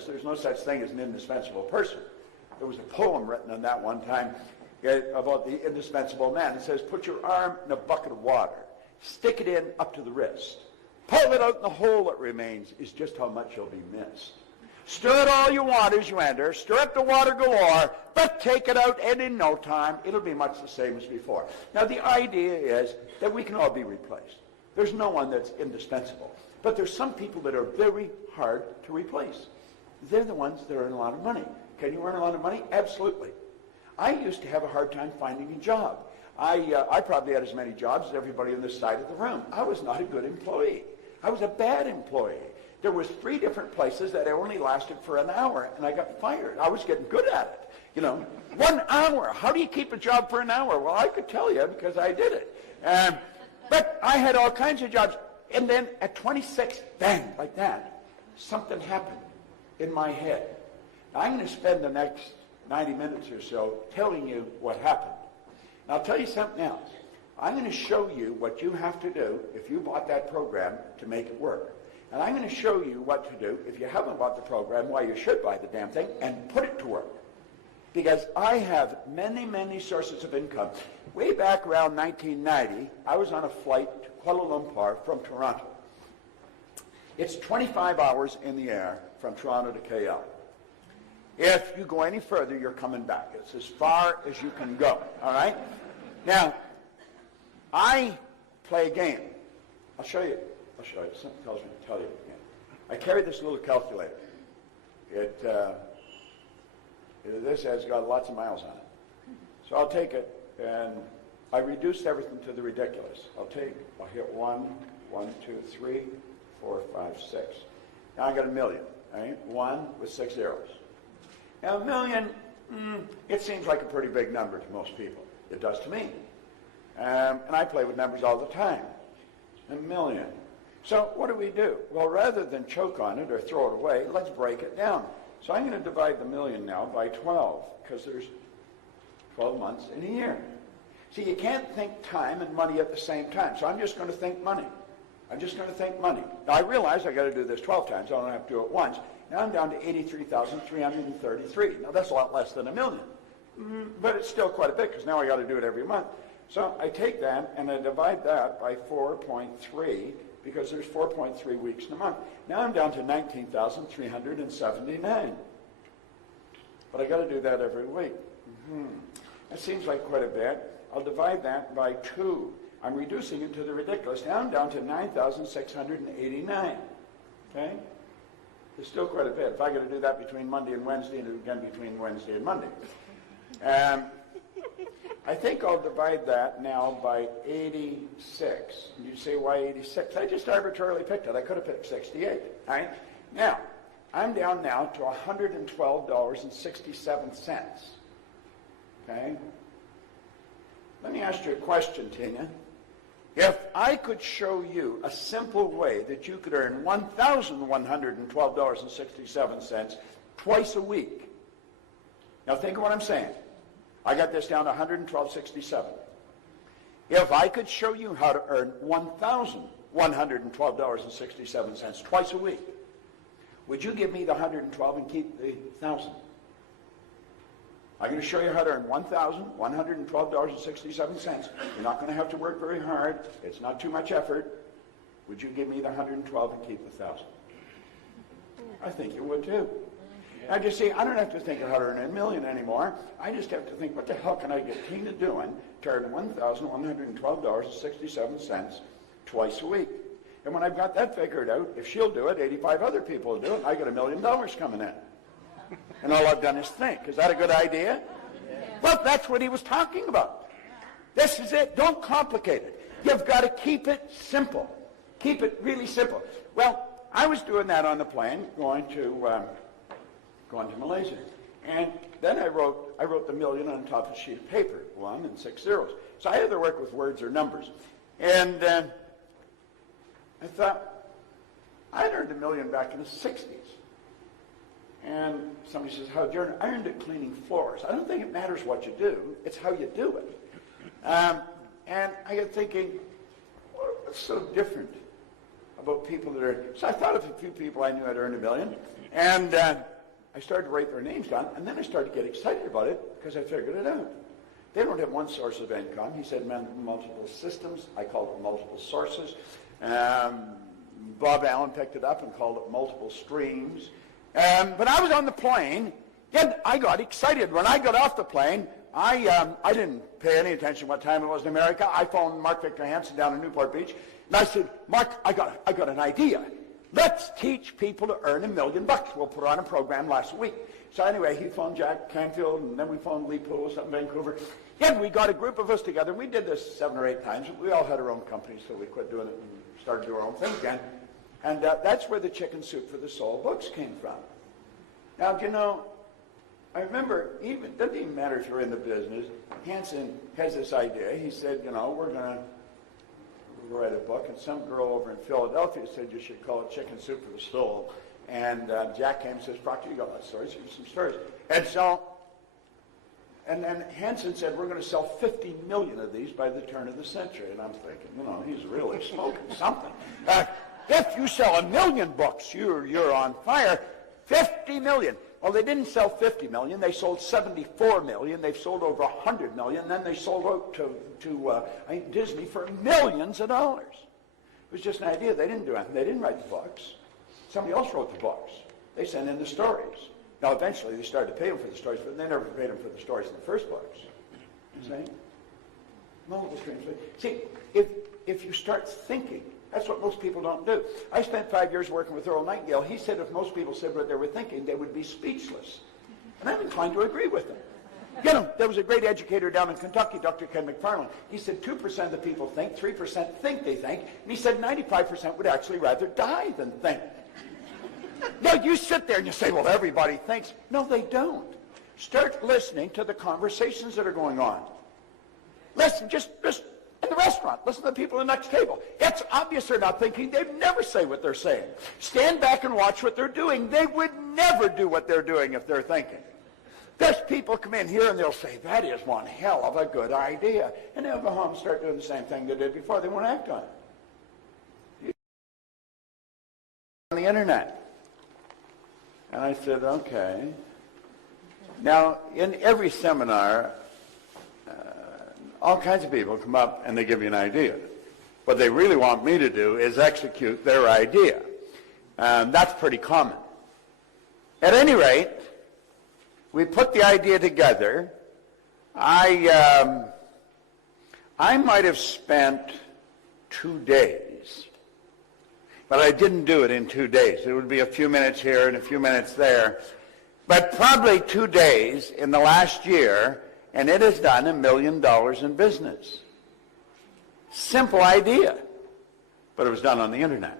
ridiculous. There's no such thing as an indispensable person. There was a poem written on that one time about the indispensable man. It says, put your arm in a bucket of water, stick it in up to the wrist, pull it out in the hole that remains is just how much you'll be missed. Stir it all you want as you enter, stir up the water galore, but take it out and in no time it'll be much the same as before. Now the idea is that we can all be replaced. There's no one that's indispensable. But there's some people that are very hard to replace. They're the ones that earn a lot of money. Can you earn a lot of money? Absolutely. I used to have a hard time finding a job. I probably had as many jobs as everybody on this side of the room. I was not a good employee. I was a bad employee. There was 3 different places that only lasted for an hour, and I got fired. I was getting good at it. You know, 1 hour. How do you keep a job for an hour? Well, I could tell you because I did it. But I had all kinds of jobs. And then at 26, bang, like that, something happened in my head. Now, I'm going to spend the next 90 minutes or so telling you what happened. And I'll tell you something else. I'm going to show you what you have to do if you bought that program to make it work. And I'm going to show you what to do if you haven't bought the program, why you should buy the damn thing, and put it to work. Because I have many, many sources of income. Way back around 1990, I was on a flight to Kuala Lumpur from Toronto. It's 25 hours in the air from Toronto to KL. If you go any further, you're coming back. It's as far as you can go, all right? Now, I play a game. I'll show you. Something tells me to tell you again. I carry this little calculator. This has got lots of miles on it. So I'll take it, and I reduced everything to the ridiculous. I'll hit 1, 2, 3, 4, 5, 6. Now I got a million, right? 1 with 6 zeros. Now a million, it seems like a pretty big number to most people. It does to me. And I play with numbers all the time. A million. So what do? Well, rather than choke on it or throw it away, let's break it down. So I'm going to divide the million now by 12, because there's 12 months in a year. See, you can't think time and money at the same time, so I'm just going to think money. Now, I realize I got to do this 12 times. I don't have to do it once. Now I'm down to 83,333. Now, that's a lot less than a million. But it's still quite a bit, because now I got to do it every month. So I take that, and I divide that by 4.3, because there's 4.3 weeks in a month. Now I'm down to 19,379. But I got to do that every week. That seems like quite a bit. I'll divide that by 2. I'm reducing it to the ridiculous. Now I'm down to 9,689. Okay? It's still quite a bit. If I got to do that between Monday and Wednesday, and again between Wednesday and Monday. I think I'll divide that now by 86. And you say, why 86? I just arbitrarily picked it. I could have picked 68. All right? Now, I'm down now to $112.67. Okay? Let me ask you a question, Tina. If I could show you a simple way that you could earn $1,112.67 twice a week. Now think of what I'm saying. I got this down to $112.67. If I could show you how to earn $1,112.67 twice a week, would you give me the 112 and keep the 1,000? I'm going to show you how to earn $1,112.67. You're not going to have to work very hard. It's not too much effort. Would you give me the 112 and keep the 1,000? I think you would too. Now, you see, I don't have to think of how to earn $1 million anymore. I just have to think, what the hell can I get Tina doing to earn $1,112.67 twice a week? And when I've got that figured out, if she'll do it, 85 other people will do it, and I got $1 million coming in. And all I've done is think. Is that a good idea? Yeah. Well, that's what he was talking about. This is it. Don't complicate it. You've got to keep it simple. Keep it really simple. Well, I was doing that on the plane, going to Malaysia. And then I wrote the million on top of a sheet of paper, 1 and 6 zeros. So I either work with words or numbers. And I thought, I'd earned $1 million back in the 60s. And somebody says, how'd you earn it? I earned it cleaning floors. I don't think it matters what you do. It's how you do it. And I got thinking, what's so different about people that are... So I thought of a few people I knew had earned $1 million. And I started to write their names down, and then I started to get excited about it because I figured it out. They don't have one source of income. He said multiple systems. I called it multiple sources. Bob Allen picked it up and called it multiple streams. But I was on the plane, and I got excited. When I got off the plane, I didn't pay any attention what time it was in America. I phoned Mark Victor Hansen down in Newport Beach, and I said, Mark, I got an idea. Let's teach people to earn $1 million. We'll put on a program last week. So anyway, he phoned Jack Canfield, and then we phoned Lee Poulos up in Vancouver. And we got a group of us together. We did this 7 or 8 times. We all had our own companies, so we quit doing it and started doing our own thing again. And that's where the Chicken Soup for the Soul books came from. Now, you know, I remember, it doesn't even matter if you're in the business, Hansen has this idea. He said, you know, we're going to write a book, and some girl over in Philadelphia said you should call it Chicken Soup for the Soul. And Jack came and says, Proctor, you got a lot of stories. Here's some stories. And so, and then Hansen said, we're going to sell 50 million of these by the turn of the century. And I'm thinking, you know, he's really smoking something. If you sell 1 million books, you're on fire. 50 million. Well, they didn't sell 50 million. They sold 74 million. They've sold over 100 million. Then they sold out to Disney for millions of dollars. It was just an idea. They didn't do anything. They didn't write the books. Somebody else wrote the books. They sent in the stories. Now, eventually, they started to pay them for the stories, but they never paid them for the stories in the first books. See? Multiple streams. See, if you start thinking, that's what most people don't do. I spent 5 years working with Earl Nightingale. He said if most people said what they were thinking, they would be speechless. And I'm inclined to agree with him. You know, there was a great educator down in Kentucky, Dr. Ken McFarland. He said 2% of the people think, 3% think they think, and he said 95% would actually rather die than think. Now, you sit there and you say, well, everybody thinks. No, they don't. Start listening to the conversations that are going on. Listen, just in the restaurant, listen to the people at the next table. It's obvious they're not thinking. They'd never say what they're saying. Stand back and watch what they're doing. They would never do what they're doing if they're thinking. There's people come in here and they'll say, that is one hell of a good idea. And they'll go home and start doing the same thing they did before. They won't act on it. On the internet. And I said, okay. Now, in every seminar, all kinds of people come up and they give you an idea. What they really want me to do is execute their idea. That's pretty common. At any rate, we put the idea together. I might have spent 2 days, but I didn't do it in 2 days. It would be a few minutes here and a few minutes there. But probably 2 days in the last year, and it has done $1 million in business. Simple idea, but it was done on the internet.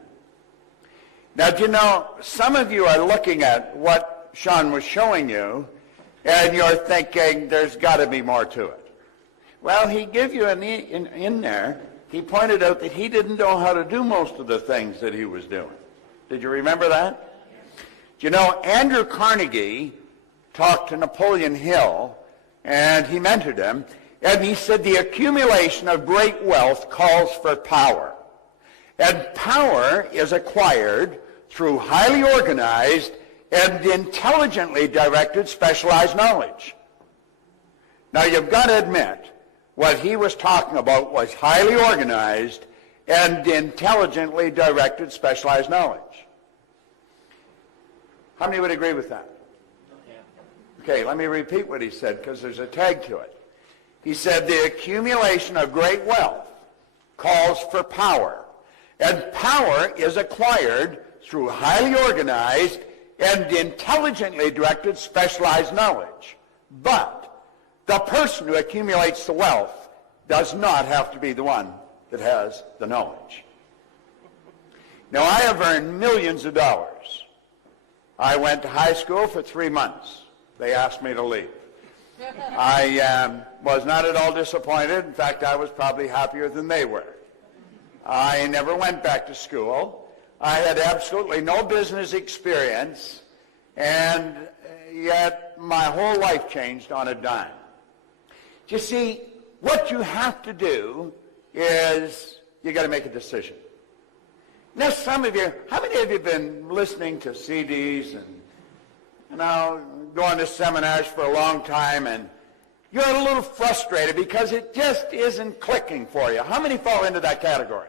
Now, do you know, some of you are looking at what Sean was showing you, and you're thinking, there's got to be more to it. Well, he gave you in there, he pointed out that he didn't know how to do most of the things that he was doing. Did you remember that? Do you know, Andrew Carnegie talked to Napoleon Hill, and he mentored him, and he said the accumulation of great wealth calls for power. And power is acquired through highly organized and intelligently directed specialized knowledge. Now, you've got to admit, what he was talking about was highly organized and intelligently directed specialized knowledge. How many would agree with that? Okay, let me repeat what he said because there's a tag to it. He said the accumulation of great wealth calls for power, and power is acquired through highly organized and intelligently directed specialized knowledge. But the person who accumulates the wealth does not have to be the one that has the knowledge. Now, I have earned millions of dollars. I went to high school for 3 months. They asked me to leave. I was not at all disappointed. In fact, I was probably happier than they were. I never went back to school. I had absolutely no business experience, and yet my whole life changed on a dime. You see, what you have to do is you got to make a decision. Now, some of you, how many of you have been listening to CDs and going to seminars for a long time, and you're a little frustrated because it just isn't clicking for you. How many fall into that category?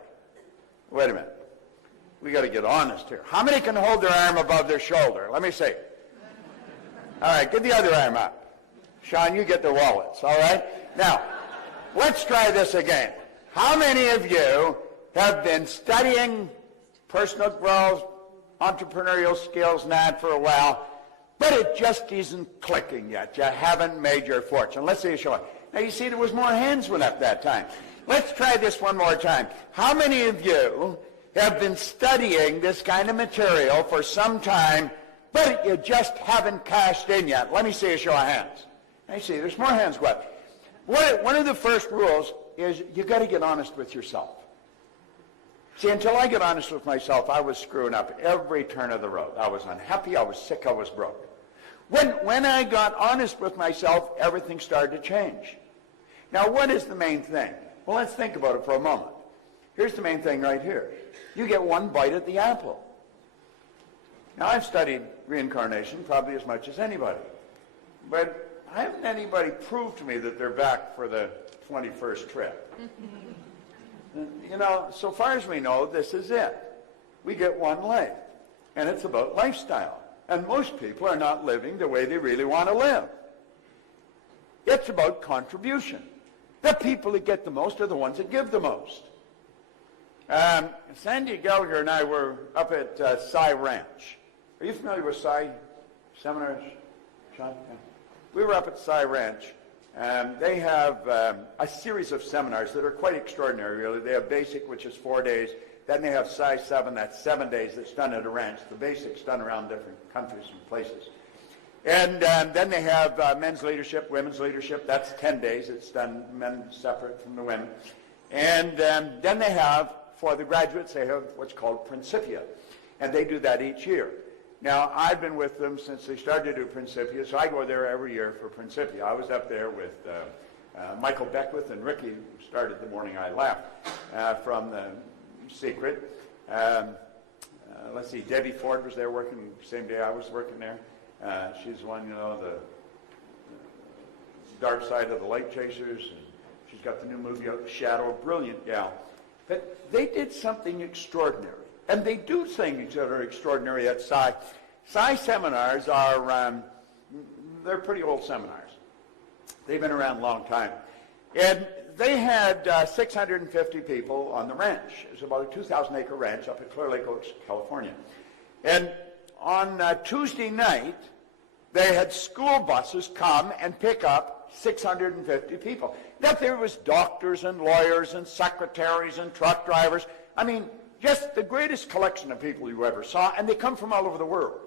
Wait a minute. We got to get honest here. How many can hold their arm above their shoulder? Let me see. All right, get the other arm up. Sean, you get the wallets, all right? Now, let's try this again. How many of you have been studying personal growth, entrepreneurial skills, and that for a while, but it just isn't clicking yet? You haven't made your fortune. Let's see a show. Now, you see, there was more hands went up that time. Let's try this one more time. How many of you have been studying this kind of material for some time, but you just haven't cashed in yet? Let me see a show of hands. I see, there's more hands go up. One of the first rules is you got to get honest with yourself. See, until I get honest with myself, I was screwing up every turn of the road. I was unhappy, I was sick, I was broke. When I got honest with myself, everything started to change. Now, what is the main thing? Well, let's think about it for a moment. Here's the main thing right here. You get one bite at the apple. Now, I've studied reincarnation probably as much as anybody, but I haven't anybody prove to me that they're back for the 21st trip. So far as we know, this is it. We get one life, and it's about lifestyle. And most people are not living the way they really want to live. It's about contribution. The people that get the most are the ones that give the most. Sandy Gallagher and I were up at Cy Ranch. Are you familiar with Cy seminars, Sean? Yeah. We were up at Cy Ranch. They have a series of seminars that are quite extraordinary, really. They have basic, which is 4 days. Then they have Psi 7, that's 7 days, that's done at a ranch. The basic's done around different countries and places. And then they have men's leadership, women's leadership. That's 10 days. It's done men separate from the women. And then they have, for the graduates, they have what's called Principia. And they do that each year. Now, I've been with them since they started to do Principia, so I go there every year for Principia. I was up there with Michael Beckwith and Ricky, who started the morning I left from the Secret. Let's see, Debbie Ford was there working the same day I was working there. She's the one, the dark side of the light chasers. And she's got the new movie out, Shadow, brilliant gal. But they did something extraordinary. And they do things that are extraordinary at Psi. Psi seminars are, they're pretty old seminars. They've been around a long time. And they had 650 people on the ranch. It was about a 2,000-acre ranch up at Clear Lake, California. And on Tuesday night, they had school buses come and pick up 650 people. Now, there was doctors and lawyers and secretaries and truck drivers. I mean, just the greatest collection of people you ever saw, and they come from all over the world.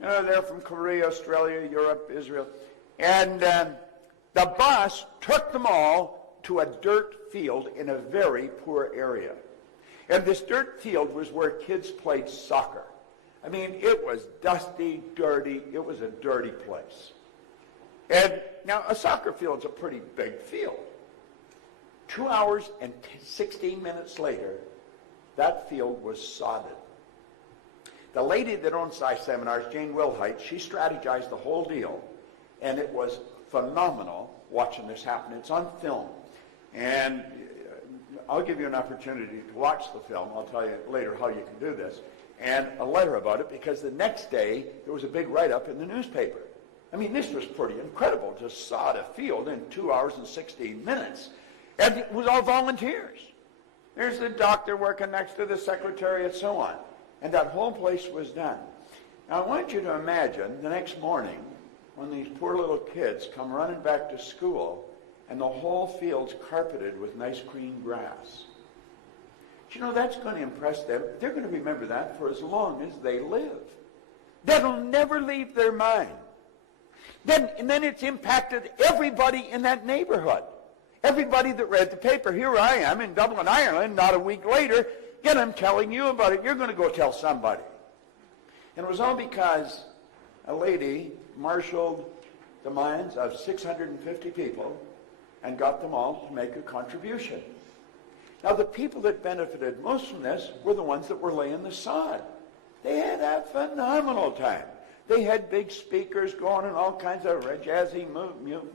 They're from Korea, Australia, Europe, Israel. And the bus took them all to a dirt field in a very poor area. And this dirt field was where kids played soccer. I mean, it was dusty, dirty. It was a dirty place. And now a soccer field's a pretty big field. 2 hours and 16 minutes later, that field was sodded. The lady that owns Psi Seminars, Jane Wilhite, she strategized the whole deal, and it was phenomenal watching this happen. It's on film, and I'll give you an opportunity to watch the film. I'll tell you later how you can do this, and a letter about it, because the next day there was a big write-up in the newspaper. I mean, this was pretty incredible to sod a field in 2 hours and 16 minutes, and it was all volunteers. There's the doctor working next to the secretary and so on. And that whole place was done. Now, I want you to imagine the next morning when these poor little kids come running back to school and the whole field's carpeted with nice green grass. Do you know, that's going to impress them. They're going to remember that for as long as they live. That'll never leave their mind. And then it's impacted everybody in that neighborhood. Everybody that read the paper. Here I am in Dublin, Ireland, not a week later, yet I'm telling you about it. You're going to go tell somebody. And it was all because a lady marshaled the minds of 650 people and got them all to make a contribution. Now, the people that benefited most from this were the ones that were laying the sod. They had a phenomenal time. They had big speakers going and all kinds of jazzy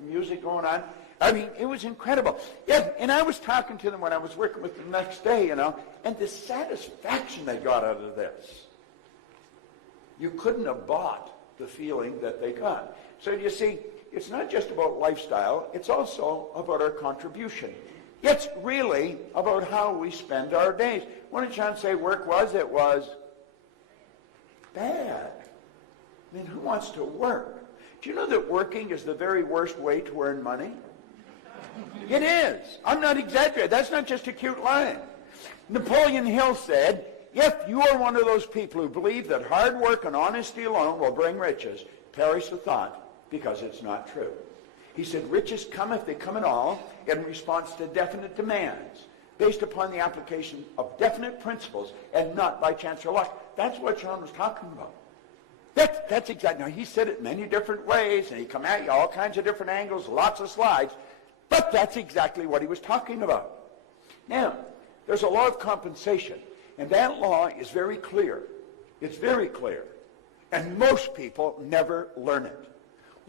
music going on. I mean, it was incredible. Yeah, and I was talking to them when I was working with them the next day, you know, and the satisfaction they got out of this. You couldn't have bought the feeling that they got. So you see, it's not just about lifestyle, it's also about our contribution. It's really about how we spend our days. What did John say work was? It was bad. I mean, who wants to work? Do you know that working is the very worst way to earn money? It is. I'm not exaggerating. That's not just a cute line. Napoleon Hill said, if you are one of those people who believe that hard work and honesty alone will bring riches, perish the thought, because it's not true. He said, riches come, if they come at all, in response to definite demands, based upon the application of definite principles, and not by chance or luck. That's what John was talking about. That's exactly. Now, he said it many different ways, and he come at you all kinds of different angles, lots of slides, but that's exactly what he was talking about. Now, there's a law of compensation, and that law is very clear. It's very clear. And most people never learn it.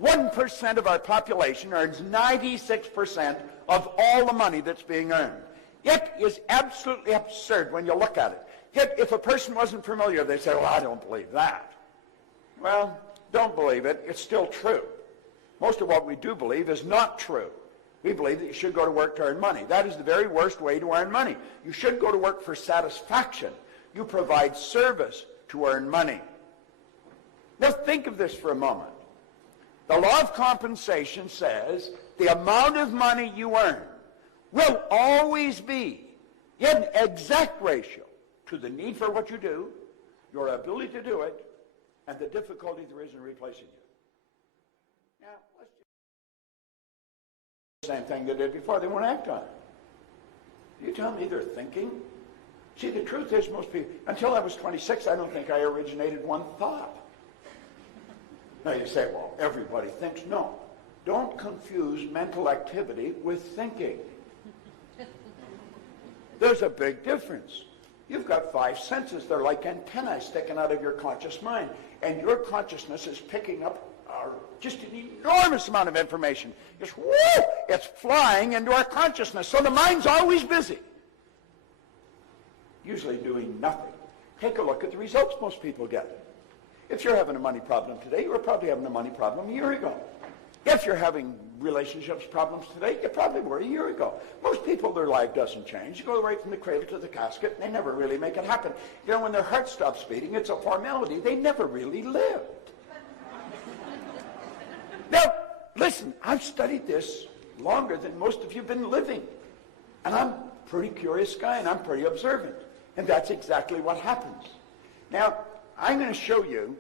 1% of our population earns 96% of all the money that's being earned. It is absolutely absurd when you look at it. Yet, if a person wasn't familiar, they'd say, well, I don't believe that. Well, don't believe it. It's still true. Most of what we do believe is not true. We believe that you should go to work to earn money. That is the very worst way to earn money. You should go to work for satisfaction. You provide service to earn money. Now think of this for a moment. The law of compensation says the amount of money you earn will always be in exact ratio to the need for what you do, your ability to do it, and the difficulty there is in replacing you. Now, let's do the same thing they did before. They won't act on it. You tell me they're thinking? See, the truth is most people, until I was 26, I don't think I originated one thought. Now you say, well, everybody thinks. No. Don't confuse mental activity with thinking. There's a big difference. You've got 5 senses. They're like antennae sticking out of your conscious mind. And your consciousness is picking up just an enormous amount of information. Just, whoo, it's flying into our consciousness. So the mind's always busy. Usually doing nothing. Take a look at the results most people get. If you're having a money problem today, you were probably having a money problem a year ago. If you're having relationships problems today, you probably were a year ago. Most people, their life doesn't change. You go right from the cradle to the casket, and they never really make it happen. You know, when their heart stops beating, it's a formality. They never really lived. Now, listen, I've studied this longer than most of you have been living. And I'm a pretty curious guy, and I'm pretty observant. And that's exactly what happens. Now, I'm going to show you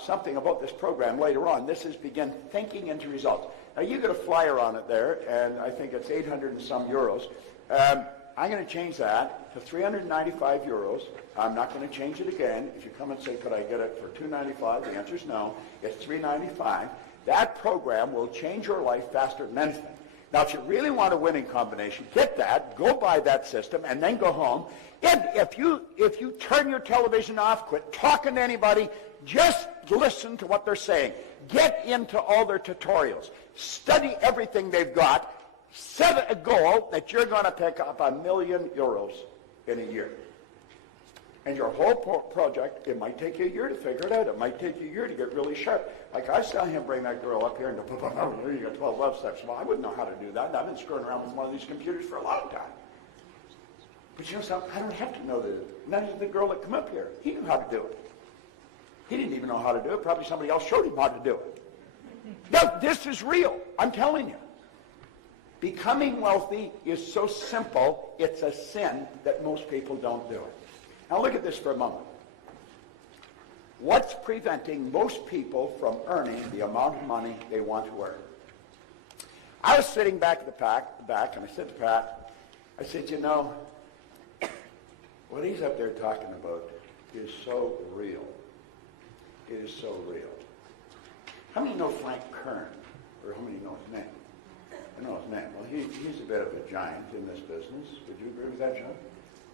something about this program later on. This is Begin Thinking into Results. Now, you get a flyer on it there, and I think it's 800 and some euros. I'm going to change that to 395 euros. I'm not going to change it again. If you come and say, could I get it for 295? The answer is no. It's 395. That program will change your life faster than anything. Now, if you really want a winning combination, get that, go buy that system, and then go home. And if you turn your television off, quit talking to anybody, just listen to what they're saying. Get into all their tutorials. Study everything they've got. Set a goal that you're going to pick up €1 million in a year. And your whole project, it might take you a year to figure it out. It might take you a year to get really sharp. Like I saw him bring that girl up here and you got 12 love steps. Well, I wouldn't know how to do that. I've been screwing around with one of these computers for a long time. But you know something? I don't have to know that. None of the girl that come up here, he knew how to do it. He didn't even know how to do it. Probably somebody else showed him how to do it. No, this is real. I'm telling you. Becoming wealthy is so simple, it's a sin that most people don't do it. Now look at this for a moment. What's preventing most people from earning the amount of money they want to earn? I was sitting back at the back, and I said to Pat, I said, you know, what he's up there talking about is so real. It is so real. How many know Frank Kern? Or how many know his name? I know his name. Well, he's a bit of a giant in this business. Would you agree with that, John?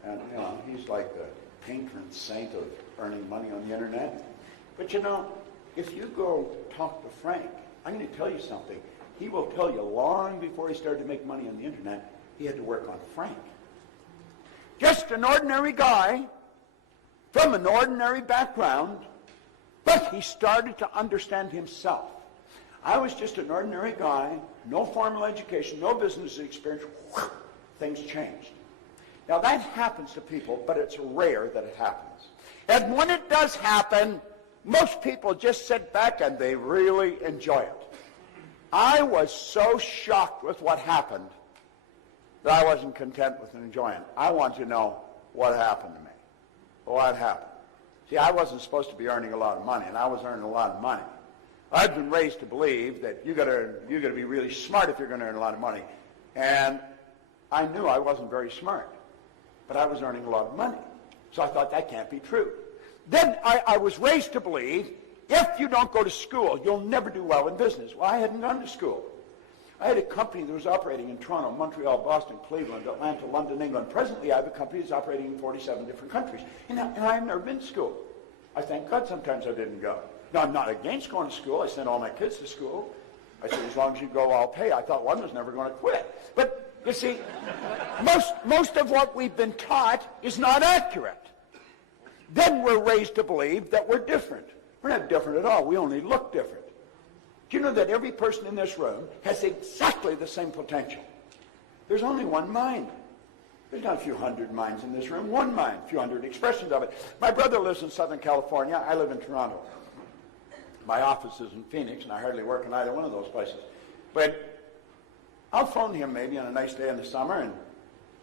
And, you know, he's like the patron saint of earning money on the internet. But, you know, if you go talk to Frank, I'm going to tell you something. He will tell you long before he started to make money on the internet, he had to work on Frank. Just an ordinary guy from an ordinary background, but he started to understand himself. I was just an ordinary guy, no formal education, no business experience. Things changed. Now that happens to people, but it's rare that it happens. And when it does happen, most people just sit back and they really enjoy it. I was so shocked with what happened that I wasn't content with enjoying it. I want to know what happened to me. What happened? See, I wasn't supposed to be earning a lot of money, and I was earning a lot of money. I've been raised to believe that you got to be really smart if you're going to earn a lot of money. And I knew I wasn't very smart, but I was earning a lot of money. So I thought that can't be true. Then I was raised to believe if you don't go to school, you'll never do well in business. Well, I hadn't gone to school. I had a company that was operating in Toronto, Montreal, Boston, Cleveland, Atlanta, London, England. Presently, I have a company that's operating in 47 different countries. And I've never been to school. I thank God sometimes I didn't go. Now, I'm not against going to school. I sent all my kids to school. I said, as long as you go, I'll pay. I thought one was never going to quit. But, you see, most of what we've been taught is not accurate. Then we're raised to believe that we're different. We're not different at all. We only look different. Do you know that every person in this room has exactly the same potential? There's only one mind. There's not a few hundred minds in this room. One mind, a few hundred expressions of it. My brother lives in Southern California. I live in Toronto. My office is in Phoenix, and I hardly work in either one of those places. But I'll phone him maybe on a nice day in the summer, and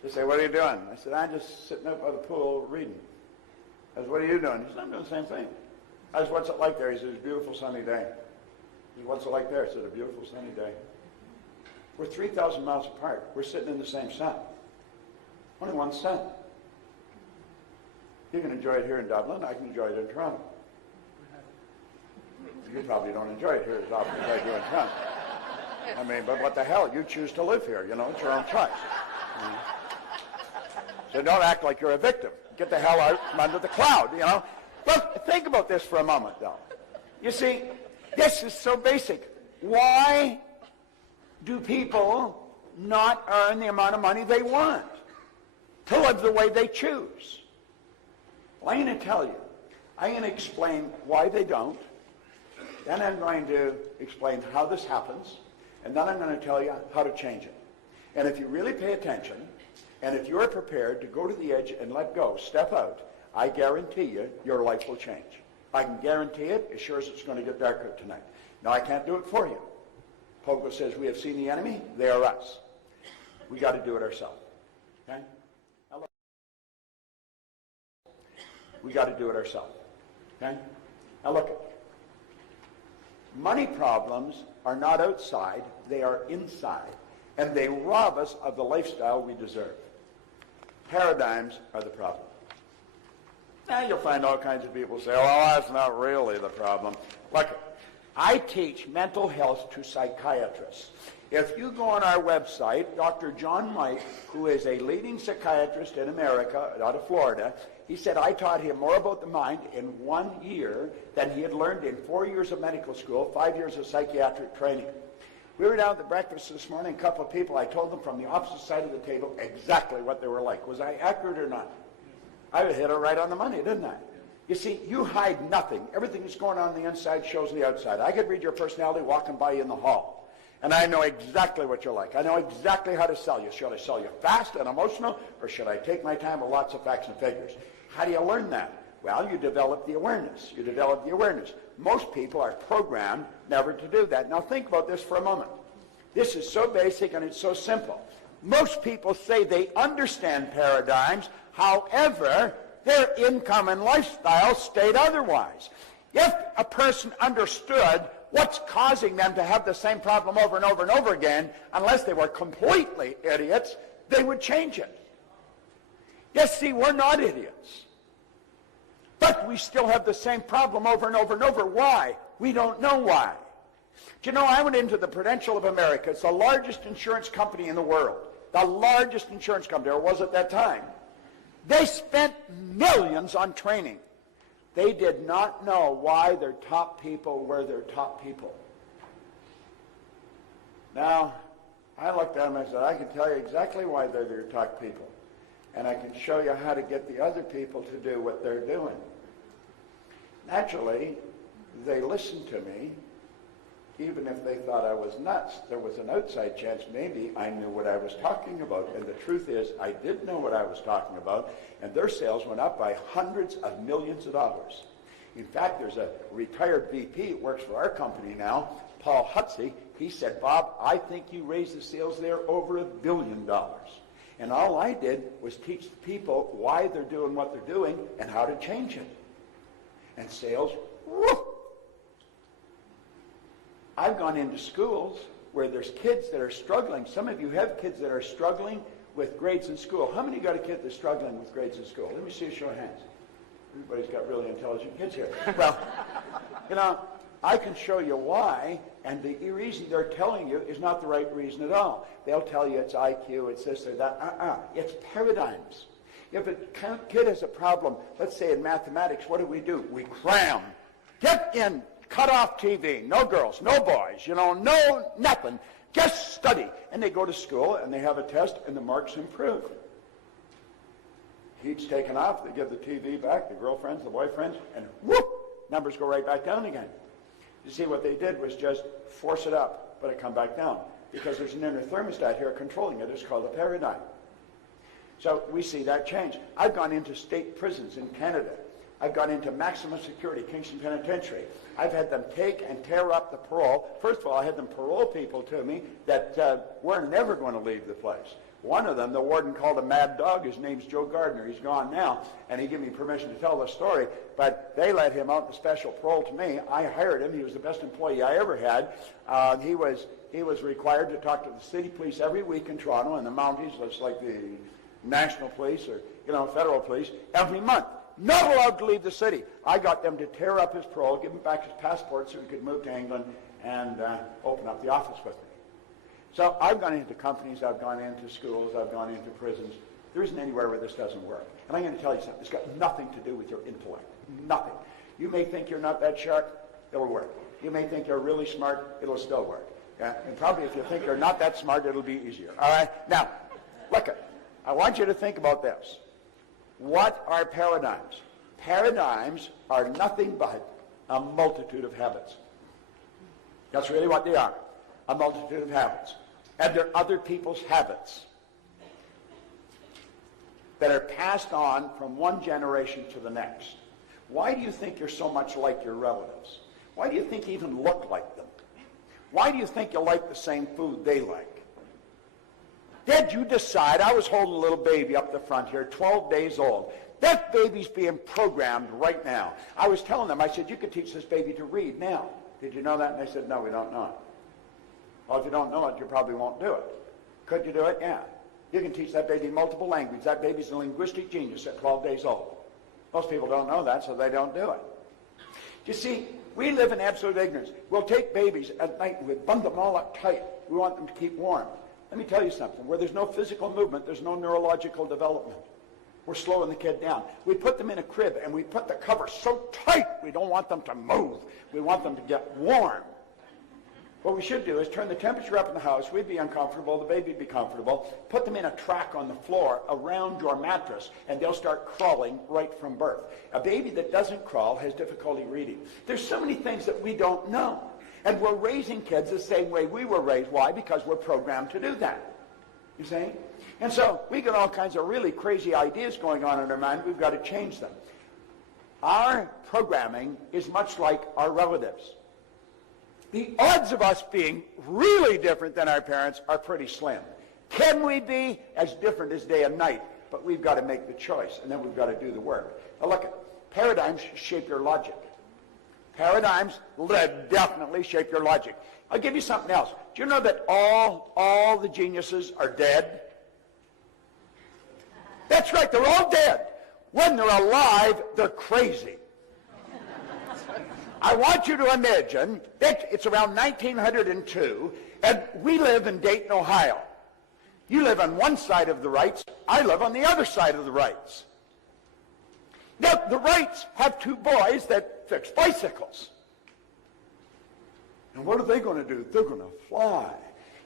he'll say, what are you doing? I said, I'm just sitting up by the pool reading. I said, what are you doing? He said, I'm doing the same thing. I said, what's it like there? He said, it's a beautiful sunny day. He said, what's it like there? I said, a beautiful sunny day. We're 3,000 miles apart. We're sitting in the same sun. Only one sun. You can enjoy it here in Dublin. I can enjoy it in Toronto. You probably don't enjoy it here as often as I do in Toronto. I mean, but what the hell? You choose to live here, you know. It's your own choice. So don't act like you're a victim. Get the hell out from under the cloud, you know. Well, think about this for a moment, though. You see, this is so basic. Why do people not earn the amount of money they want to live the way they choose? Well, I'm going to tell you. I'm going to explain why they don't. Then I'm going to explain how this happens. And then I'm going to tell you how to change it. And if you really pay attention, and if you're prepared to go to the edge and let go, step out, I guarantee you, your life will change. I can guarantee it as sure as it's going to get darker tonight. Now, I can't do it for you. Pogo says, we have seen the enemy, they are us. We got to do it ourselves. Okay? We got to do it ourselves. Okay? Now look, money problems are not outside, they are inside. And they rob us of the lifestyle we deserve. Paradigms are the problem. Now you'll find all kinds of people say, well, that's not really the problem. Look, I teach mental health to psychiatrists. If you go on our website, Dr. John Mike, who is a leading psychiatrist in America, out of Florida, he said I taught him more about the mind in 1 year than he had learned in 4 years of medical school, 5 years of psychiatric training. We were down at the breakfast this morning, a couple of people, I told them from the opposite side of the table exactly what they were like. Was I accurate or not? I hit it right on the money, didn't I? You see, you hide nothing. Everything that's going on the inside shows the outside. I could read your personality walking by you in the hall, and I know exactly what you're like. I know exactly how to sell you. Should I sell you fast and emotional, or should I take my time with lots of facts and figures? How do you learn that? Well, you develop the awareness. You develop the awareness. Most people are programmed never to do that. Now think about this for a moment. This is so basic and it's so simple. Most people say they understand paradigms, however, their income and lifestyle state otherwise. If a person understood what's causing them to have the same problem over and over and over again, unless they were completely idiots, they would change it. Yes, see, we're not idiots. But we still have the same problem over and over and over. Why? We don't know why. Do you know, I went into the Prudential of America. It's the largest insurance company in the world. The largest insurance company, or was at that time. They spent millions on training. They did not know why their top people were their top people. Now, I looked at them and I said, I can tell you exactly why they're their top people. And I can show you how to get the other people to do what they're doing. Naturally, they listened to me, even if they thought I was nuts. There was an outside chance maybe I knew what I was talking about. And the truth is, I did know what I was talking about, and their sales went up by hundreds of millions of dollars. In fact, there's a retired VP who works for our company now, Paul Hutsey. He said, Bob, I think you raised the sales there over $1 billion. And all I did was teach the people why they're doing what they're doing and how to change it. And sales, whoo! I've gone into schools where there's kids that are struggling. Some of you have kids that are struggling with grades in school. How many got a kid that's struggling with grades in school? Let me see a show of hands. Everybody's got really intelligent kids here. Well, you know, I can show you why, and the reason they're telling you is not the right reason at all. They'll tell you it's IQ, it's this or that. It's paradigms. If a kid has a problem, let's say in mathematics, what do? We cram. Get in, cut off TV, no girls, no boys, no nothing. Just study. And they go to school and they have a test and the marks improve. Heat's taken off, they give the TV back, the girlfriends, the boyfriends, and whoop, numbers go right back down again. You see, what they did was just force it up, but it come back down. Because there's an inner thermostat here controlling it. It's called a paradigm. So we see that change. I've gone into state prisons in Canada. I've gone into maximum security, Kingston Penitentiary. I've had them take and tear up the parole. First of all, I had them parole people to me that were never going to leave the place. One of them, the warden called a mad dog. His name's Joe Gardner. He's gone now, and he gave me permission to tell the story. But they let him out in special parole to me. I hired him. He was the best employee I ever had. He was required to talk to the city police every week in Toronto and the Mounties, just like the national police or federal police, every month. Not allowed to leave the city. I got them to tear up his parole, give him back his passport so he could move to England and open up the office with me. So I've gone into companies, I've gone into schools, I've gone into prisons. There isn't anywhere where this doesn't work. And I'm going to tell you something. It's got nothing to do with your intellect. Nothing. You may think you're not that sharp, it'll work. You may think you're really smart, it'll still work. Yeah? And probably if you think you're not that smart, it'll be easier. All right? Now, look, I want you to think about this. What are paradigms? Paradigms are nothing but a multitude of habits. That's really what they are. A multitude of habits. And they're other people's habits that are passed on from one generation to the next. Why do you think you're so much like your relatives? Why do you think you even look like them? Why do you think you like the same food they like? Did you decide? I was holding a little baby up the front here, 12 days old. That baby's being programmed right now. I was telling them, I said, you could teach this baby to read now. Did you know that? And they said, no, we don't know it. Well, if you don't know it, you probably won't do it. Could you do it? Yeah. You can teach that baby multiple languages. That baby's a linguistic genius at 12 days old. Most people don't know that, so they don't do it. You see, we live in absolute ignorance. We'll take babies at night and we bundle them all up tight. We want them to keep warm. Let me tell you something. Where there's no physical movement, there's no neurological development. We're slowing the kid down. We put them in a crib and we put the cover so tight we don't want them to move. We want them to get warm. What we should do is turn the temperature up in the house. We'd be uncomfortable. The baby'd be comfortable. Put them in a track on the floor around your mattress, and they'll start crawling right from birth. A baby that doesn't crawl has difficulty reading. There's so many things that we don't know. And we're raising kids the same way we were raised. Why? Because we're programmed to do that. You see? And so we got all kinds of really crazy ideas going on in our mind. We've got to change them. Our programming is much like our relatives. The odds of us being really different than our parents are pretty slim. Can we be as different as day and night? But we've got to make the choice, and then we've got to do the work. Now look, paradigms shape your logic. Paradigms definitely shape your logic. I'll give you something else. Do you know that all the geniuses are dead? That's right, they're all dead. When they're alive, they're crazy. I want you to imagine that it's around 1902, and we live in Dayton, Ohio. You live on one side of the rights, I live on the other side of the rights. Now, the Wrights have two boys that fix bicycles. And what are they going to do? They're going to fly.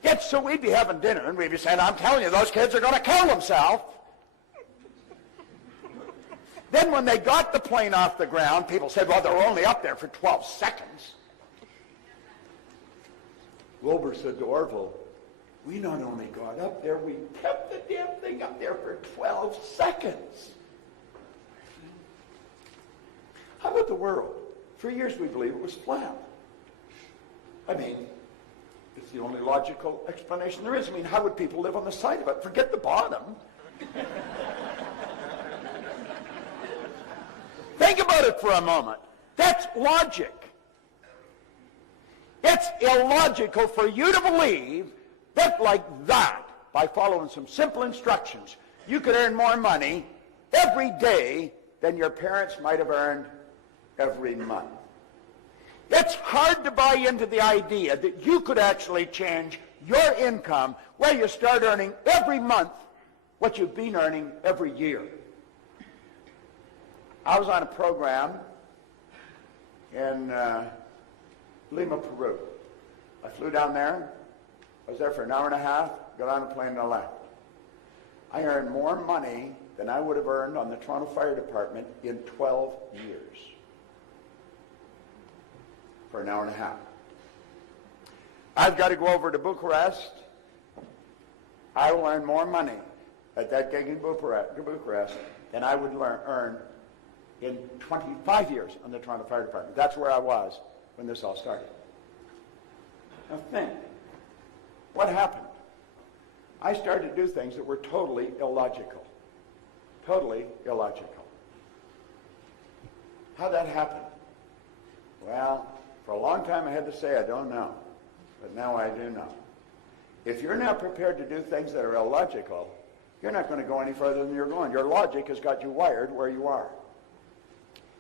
Yet, so we'd be having dinner, and we'd be saying, I'm telling you, those kids are going to kill themselves. Then when they got the plane off the ground, people said, well, they were only up there for 12 seconds. Wilbur said to Orville, we not only got up there, we kept the damn thing up there for 12 seconds. How about the world? For years we believed it was flat. I mean, it's the only logical explanation there is. I mean, how would people live on the side of it? Forget the bottom. Think about it for a moment. That's logic. It's illogical for you to believe that like that, by following some simple instructions, you could earn more money every day than your parents might have earned every month. It's hard to buy into the idea that you could actually change your income where you start earning every month what you've been earning every year. I was on a program in Lima, Peru. I flew down there. I was there for an hour and a half, got on a plane and I left. I earned more money than I would have earned on the Toronto Fire Department in 12 years. For an hour and a half. I've got to go over to Bucharest. I will earn more money at that gig in Bucharest than I would earn in 25 years on the Toronto Fire Department. That's where I was when this all started. Now think, what happened? I started to do things that were totally illogical. Totally illogical. How'd that happen? Well, for a long time I had to say I don't know, but now I do know. If you're not prepared to do things that are illogical, you're not going to go any further than you're going. Your logic has got you wired where you are.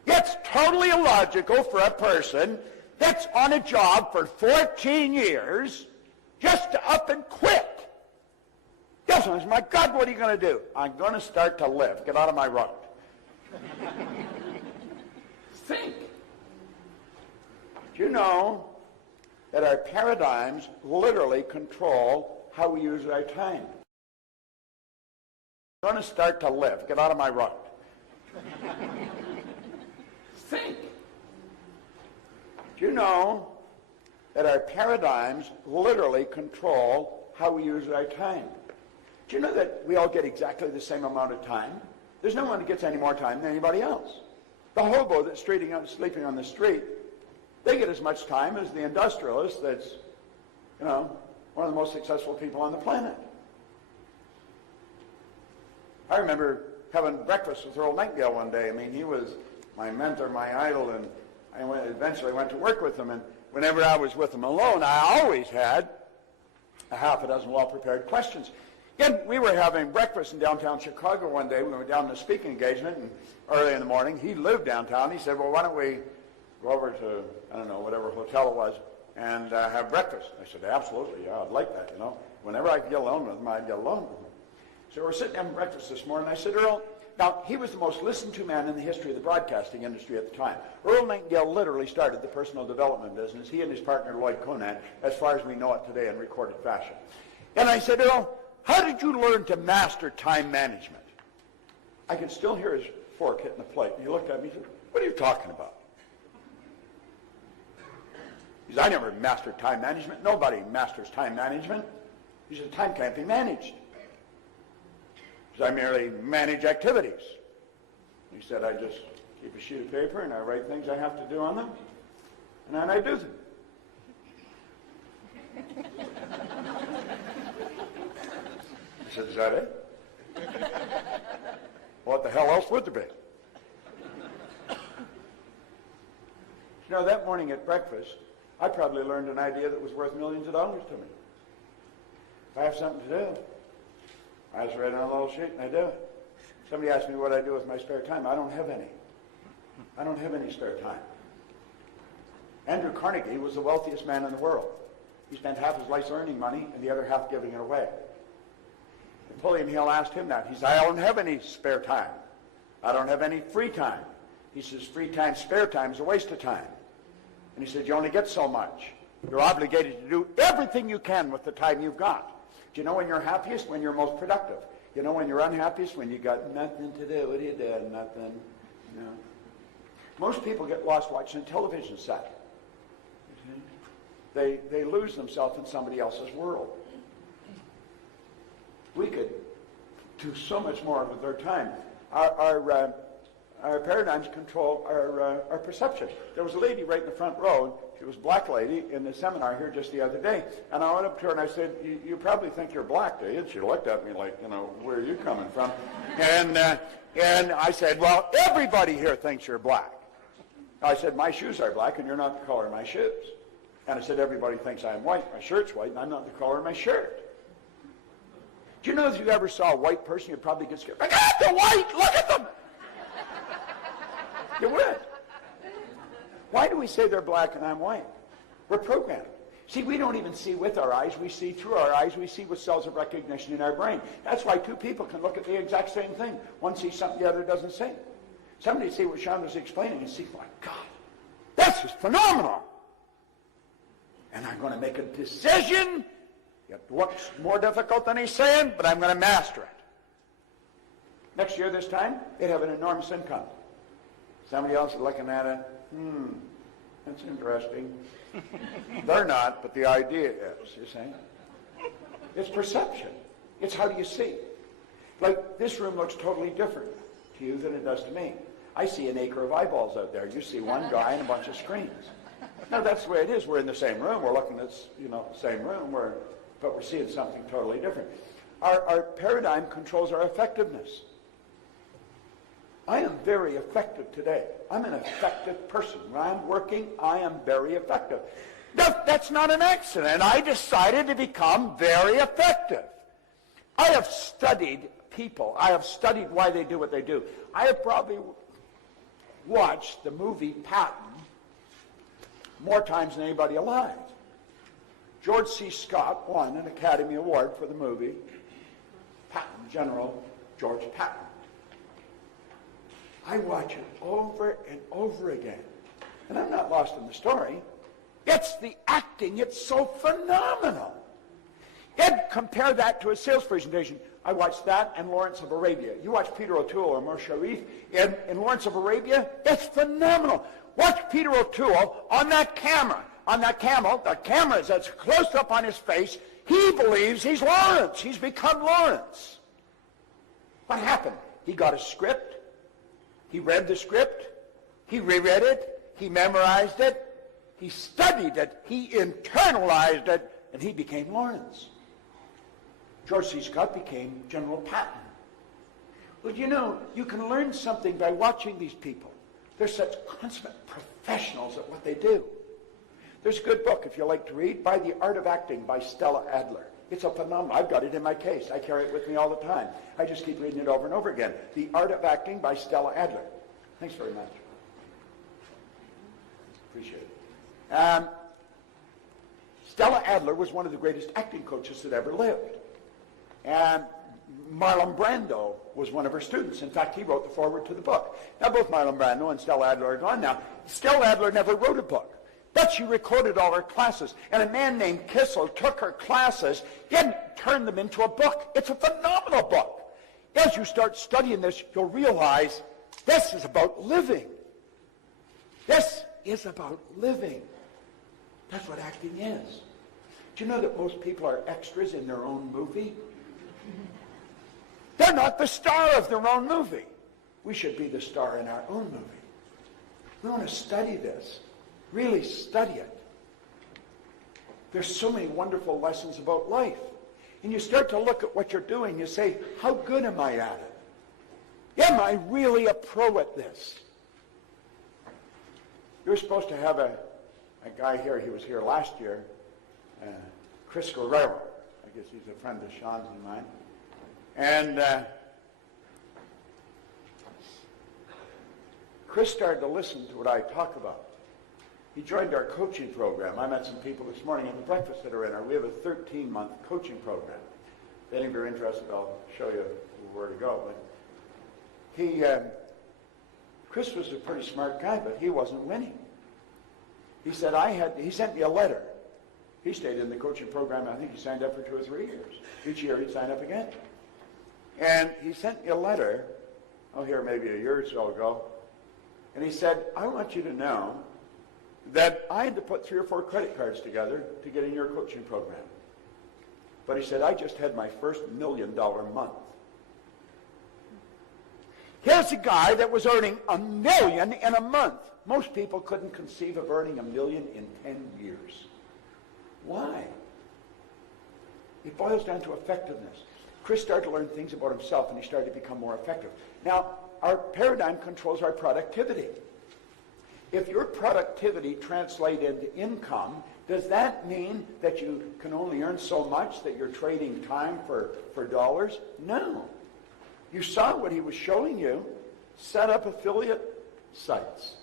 It's totally illogical for a person that's on a job for 14 years just to up and quit. Yes, my God, what are you going to do? I'm going to start to live. Get out of my road. Think. Do you know that our paradigms literally control how we use our time? I'm going to start to live. Get out of my road. Think. Do you know that our paradigms literally control how we use our time? Do you know that we all get exactly the same amount of time? There's no one that gets any more time than anybody else. The hobo that's sleeping on the street, they get as much time as the industrialist that's, one of the most successful people on the planet. I remember having breakfast with Earl Nightingale one day. I mean, he was my mentor, my idol, and I eventually went to work with him. And whenever I was with him alone, I always had a half a dozen well-prepared questions. Again, we were having breakfast in downtown Chicago one day. We went down to a speaking engagement, and early in the morning, he lived downtown. He said, well, why don't we go over to, I don't know, whatever hotel it was, and have breakfast. I said, absolutely, yeah, I'd like that, Whenever I get alone with him, I'd get alone with him. So we're sitting having breakfast this morning. I said, Earl, now, he was the most listened to man in the history of the broadcasting industry at the time. Earl Nightingale literally started the personal development business, he and his partner Lloyd Conant, as far as we know it today in recorded fashion. And I said, Earl, how did you learn to master time management? I could still hear his fork hitting the plate. And he looked at me and said, what are you talking about? He said, I never mastered time management. Nobody masters time management. He said, time can't be managed. He said, I merely manage activities. He said, I just keep a sheet of paper and I write things I have to do on them, and then I do them. He said, is that it? What the hell else would there be? That morning at breakfast, I probably learned an idea that was worth millions of dollars to me. If I have something to do, I just write it on a little sheet and I do it. Somebody asked me what I do with my spare time. I don't have any. I don't have any spare time. Andrew Carnegie was the wealthiest man in the world. He spent half his life earning money and the other half giving it away. Napoleon Hill asked him that. He said, I don't have any spare time. I don't have any free time. He says, free time, spare time is a waste of time. And he said, you only get so much. You're obligated to do everything you can with the time you've got. Do you know when you're happiest? When you're most productive. You know when you're unhappiest? When you got nothing to do. What are you doing? Nothing. No. Most people get lost watching a television set. They lose themselves in somebody else's world. We could do so much more with our time. Our paradigms control our perception. There was a lady right in the front row. She was a black lady in the seminar here just the other day. And I went up to her and I said, you probably think you're black, do you? And she looked at me like, where are you coming from? And I said, well, everybody here thinks you're black. I said, my shoes are black and you're not the color of my shoes. And I said, everybody thinks I'm white. My shirt's white and I'm not the color of my shirt. Do you know if you ever saw a white person, you'd probably get scared. Look at the white! Look at them! You would. Why do we say they're black and I'm white? We're programmed. See, we don't even see with our eyes. We see through our eyes. We see with cells of recognition in our brain. That's why two people can look at the exact same thing. One sees something the other doesn't see. Somebody see what Sean was explaining and see, my God, that's just phenomenal. And I'm going to make a decision. It looks more difficult than he's saying, but I'm going to master it. Next year, this time, they'd have an enormous income. Somebody else is looking at it. That's interesting. They're not, but the idea is, you see. It's perception. It's how do you see. Like, this room looks totally different to you than it does to me. I see an acre of eyeballs out there. You see one guy and a bunch of screens. Now, that's the way it is. We're in the same room. We're looking at, the same room, but we're seeing something totally different. Our paradigm controls our effectiveness. I am very effective today. I'm an effective person. When I'm working, I am very effective. That's not an accident. I decided to become very effective. I have studied people. I have studied why they do what they do. I have probably watched the movie Patton more times than anybody alive. George C. Scott won an Academy Award for the movie Patton, General George Patton. I watch it over and over again. And I'm not lost in the story. It's the acting. It's so phenomenal. And compare that to a sales presentation. I watched that and Lawrence of Arabia. You watch Peter O'Toole or Omar Sharif in Lawrence of Arabia, it's phenomenal. Watch Peter O'Toole on that camera. On that camel, the camera is that's close up on his face. He believes he's Lawrence. He's become Lawrence. What happened? He got a script. He read the script. He reread it. He memorized it. He studied it. He internalized it. And he became Lawrence. George C. Scott became General Patton. Well, you can learn something by watching these people. They're such consummate professionals at what they do. There's a good book, if you like to read, by The Art of Acting by Stella Adler. It's a phenomenal. I've got it in my case. I carry it with me all the time. I just keep reading it over and over again. The Art of Acting by Stella Adler. Thanks very much. Appreciate it. Stella Adler was one of the greatest acting coaches that ever lived. And Marlon Brando was one of her students. In fact, he wrote the foreword to the book. Now, both Marlon Brando and Stella Adler are gone now. Stella Adler never wrote a book. But she recorded all her classes. And a man named Kissel took her classes and turned them into a book. It's a phenomenal book. As you start studying this, you'll realize this is about living. This is about living. That's what acting is. Do you know that most people are extras in their own movie? They're not the star of their own movie. We should be the star in our own movie. We want to study this. Really study it. There's so many wonderful lessons about life. And you start to look at what you're doing. You say, how good am I at it? Am I really a pro at this? You were supposed to have a guy here. He was here last year. Chris Guerrero. I guess he's a friend of Sean's and mine. And Chris started to listen to what I talk about. He joined our coaching program. I met some people this morning at the breakfast that are in our. We have a 13-month coaching program. If any of you are interested, I'll show you where to go. But Chris was a pretty smart guy, but he wasn't winning. He said, he sent me a letter. He stayed in the coaching program. I think he signed up for 2 or 3 years. Each year he'd sign up again. And he sent me a letter, here maybe a year or so ago, and he said, I want you to know that I had to put 3 or 4 credit cards together to get in your coaching program. But he said, I just had my first $1 million month. Here's a guy that was earning $1 million in a month. Most people couldn't conceive of earning $1 million in 10 years. Why? It boils down to effectiveness. Chris started to learn things about himself, and he started to become more effective. Now, our paradigm controls our productivity. If your productivity translates into income, does that mean that you can only earn so much that you're trading time for dollars? No. You saw what he was showing you. Set up affiliate sites.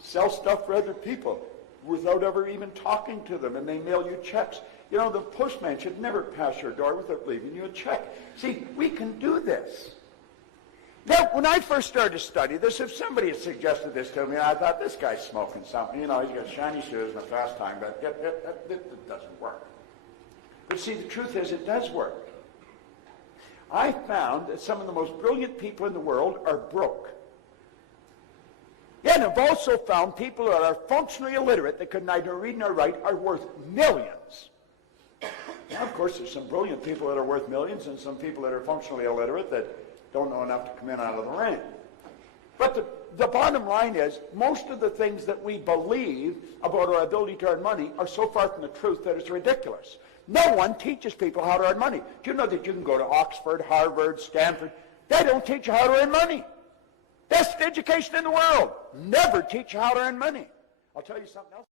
Sell stuff for other people without ever even talking to them, and they mail you checks. You know, the postman should never pass your door without leaving you a check. See, we can do this. Now, when I first started to study this, if somebody had suggested this to me, I thought, this guy's smoking something. You know, he's got shiny shoes and a fast time, but it doesn't work. But see, the truth is, it does work. I found that some of the most brilliant people in the world are broke. Yeah, and I've also found people that are functionally illiterate that could neither read nor write are worth millions. Now, of course, there's some brilliant people that are worth millions and some people that are functionally illiterate that don't know enough to come in out of the rain. But the bottom line is, most of the things that we believe about our ability to earn money are so far from the truth that it's ridiculous. No one teaches people how to earn money. Do you know that you can go to Oxford, Harvard, Stanford? They don't teach you how to earn money. Best education in the world. Never teach you how to earn money. I'll tell you something else.